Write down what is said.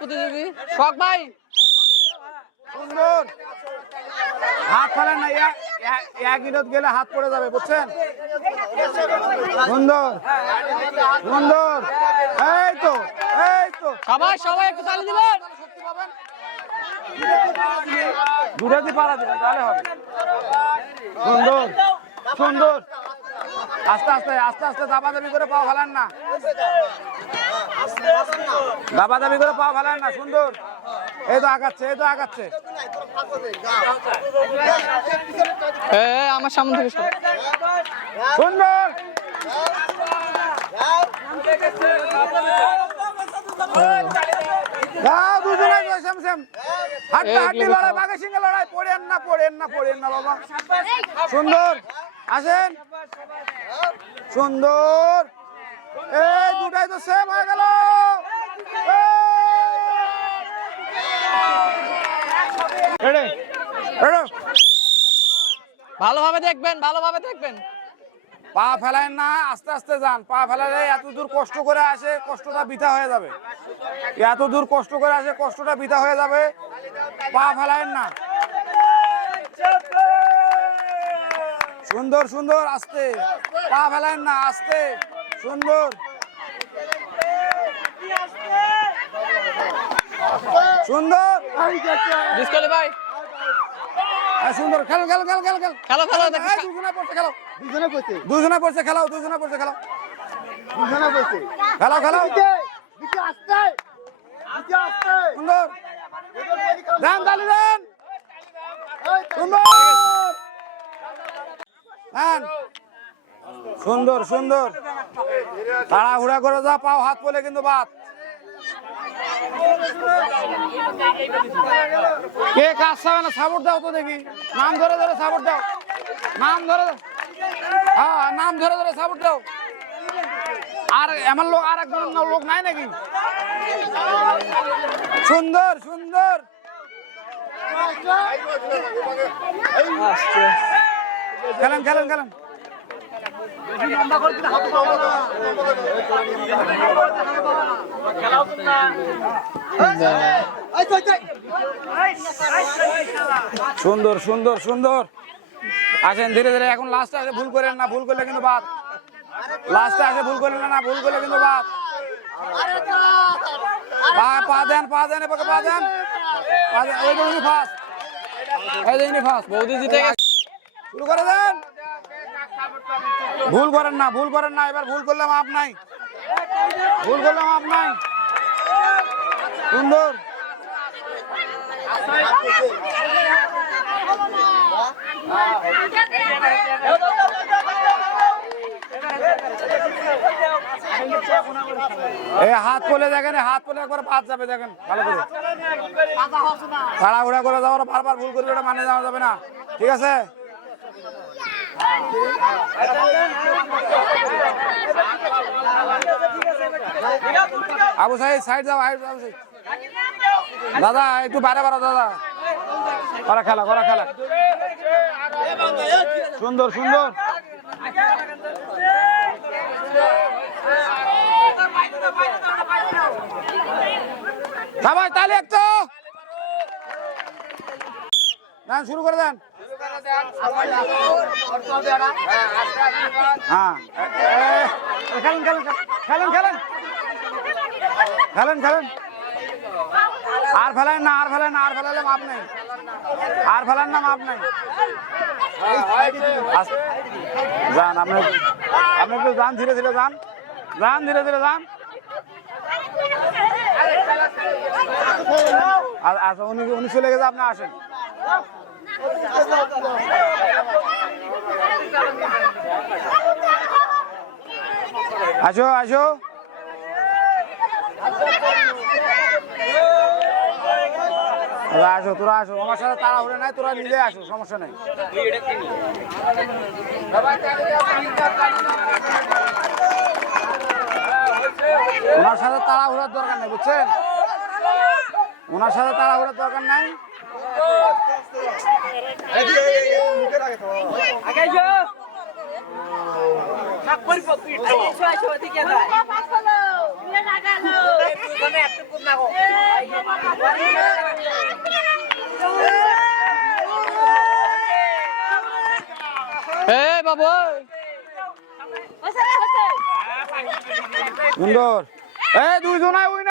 প্রতিযোগী শখ ভাই সুন্দর হাত ফেলেন না, এক ইনত গেলে হাত পড়ে যাবে, বুঝছেন? সুন্দর সুন্দর, এই তো সবাই একটু তালি দিবেন। দূরে দিয়ে পাড়া দিবেন তাহলে হবে। সুন্দর সুন্দর, আস্তে আস্তে আস্তে আস্তে দাবাদাবি করে পাও ফেলান না, দাবাদাবি করে পাও ফেলান না। সুন্দর, এই তো আগাচ্ছে, এই তো আগাচ্ছে। আমার সামনে থেকে সুন্দর, দুজনে সেম সেম, হাড্ডি লড়াই, বাঘের সঙ্গে লড়াই। পড়েন না পড়েন না পড়েন না বাবা। সুন্দর, আসেন। সুন্দর, এই দুটাই তো সেম হয়ে গেল। ভালোভাবে দেখবেন, ভালোভাবে দেখবেন। পা ফেলায় না, আস্তে আস্তে যান। পা ফেলালে এত দূর কষ্ট করে আসে, কষ্টটা বৃথা হয়ে যাবে। এত দূর কষ্ট করে আসে, কষ্টটা বৃথা হয়ে যাবে। পা ফেলায় না। সুন্দর সুন্দর, আস্তে, পা ফেলায় না, আস্তে। সুন্দর সুন্দর, ডিসকালি ভাই সুন্দর। খেলো খেলো খেলো খেলো খেলো খেলো খেলো দুজনে পড়ছে, খেলো দুজনে পড়ছে, খেলাও দুজনে পড়ছে, খেলাও খেলাও খেলাও। সুন্দর, দেন তালি দেন। সুন্দর দেন, সুন্দর সুন্দর। তাড়াহুড়া করে যা, পাও হাত পড়লে কিন্তু বাদ। কে কাজ চাবে না, সাপোর্ট দাও তো দেখি। নাম ধরে ধরে সাপোর্ট দাও, নাম ধরে, হ্যাঁ নাম ধরে ধরে সাপোর্ট দাও। আর এমন লোক, আর একজন লোক নাই নাকি? সুন্দর সুন্দর, খেলেন খেলেন খেলেন। সুন্দর সুন্দর সুন্দর, আসেন ধীরে ধীরে। এখন লাস্টে আসে, ভুল করেন না, ভুল করলে কিন্তু বাদ। লাস্টে আসে ভুল করলেন না, ভুল করলে কিন্তু বাদ। পা দেন, পা দেন, এবার পা দেন, পা দেন। ওই দেখুন ফার্স্ট, এই দেখুন ফার্স্ট। বৌদি জিতে গেছে, শুরু করে দেন। ভুল করেন না, ভুল করেন না। এবার ভুল করলে মাপ নাই, ভুল করলে মাপ নাই। সুন্দর, এই হাত পলে দেখেন, হাত পলে একবার বাদ যাবে, দেখেন ভালো করে। তাড়াহুড়া করে যাওয়ার, বারবার ভুল করবে, ওটা মানে যাওয়া যাবে না, ঠিক আছে? আবু সাইদ সাইড যাও, দাদা একটু বাইরে বাড়ো দাদা। করা খেলা, করা খেলা। সুন্দর সুন্দর, সবাই তাহলে একটু দেন, শুরু করে দেন। হ্যাঁ খেলেন খেলেন খেলেন খেলেন খেলেন খেলেন। আর ফেলেন না, আর ফেলেন না, আর ফেলালে মাপ নেই, আর ফেলেন না, মাপ নেই। যান আপনি, আপনি একটু যান, ধীরে ধীরে যান, যান ধীরে ধীরে যান। আচ্ছা উনি চলে গেছে, আপনি আসেন। আসো আসো, আসো তোরা আসো, আমার সাথে তাড়াহুড়ো নাই, তোরা নিজে আসো, সমস্যা নেই। ওনার সাথে তাড়াহুড়োর দরকার নেই, বুঝছেন? ওনার সাথে তাড়াহুড়োর দরকার নাই। এই বাবু সুন্দর এই দুইজনাই উইনার